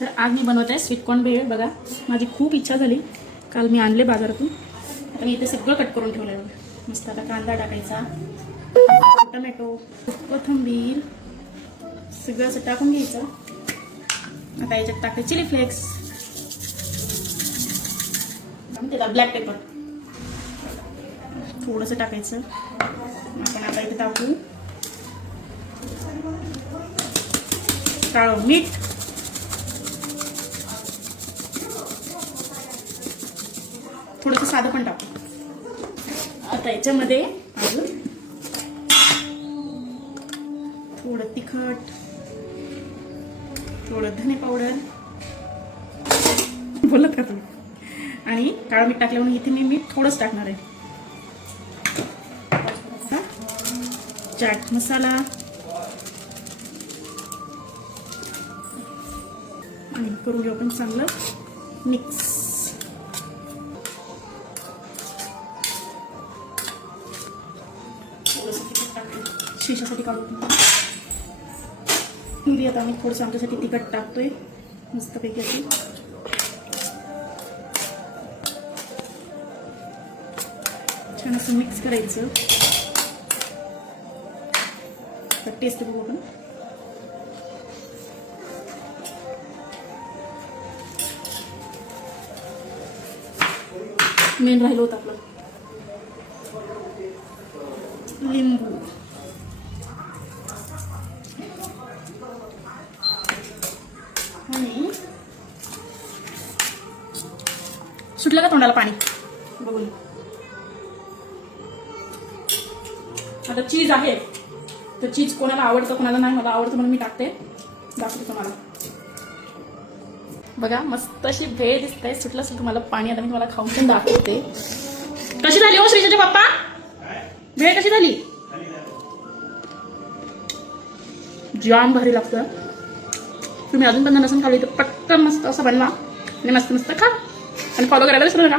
तर आज मी बनवत आहे स्वीटकॉर्न भेळ. बघा, माझी खूप इच्छा झाली, काल मी आणले बाजारातून. आता मी इथे सगळं कट करून ठेवलं आहे. मस्त आता कांदा टाकायचा, टमॅटो, कोथिंबीर सगळं असं टाकून घ्यायचं. आता याच्यात टाकायचे चिली फ्लेक्स, त्याला ब्लॅक पेपर थोडंसं टाकायचं. आपण आता इथे टाकू काळं मीठ, थोडंसं साधं पण टाकू. आता याच्यामध्ये थोडं तिखट, थोडं धने पावडर बोलत का तुम्ही, आणि काळं मीठ टाकलं म्हणून इथे मी मीठ थोडंच टाकणार आहे. चाट मसाला आणि करून घेऊ आपण चांगलं मिक्स. शेषासाठी काढून पुरी. आता आम्ही थोडंसं आमच्यासाठी तिखट टाकतोय मस्तपैकी. अशी छान असं मिक्स करायचं. तर टेस्ट बघू आपण. मेन राहिलं होतं आपलं लिंबू. आणि सुटलं का तोंडाला पाणी बघून. आता चीज आहे, तर चीज कोणाला आवडतं कोणाला नाही. मला आवडतं म्हणून मी टाकते. दाखवते तुम्हाला. बघा, मस्त अशी भेळ दिसते. सुटलं असेल तुम्हाला पाणी. आता मी तुम्हाला खाऊन पण दाखवते कशी झाली. हो श्रीजाचे पप्पा, भेळ कशी झाली. जाम भारी लागतं. तुम्ही अजून पण नसेल खाली तर पटकन मस्त असं बनवा आणि मस्त मस्त खा. आणि फॉलो करायला विसरू नका.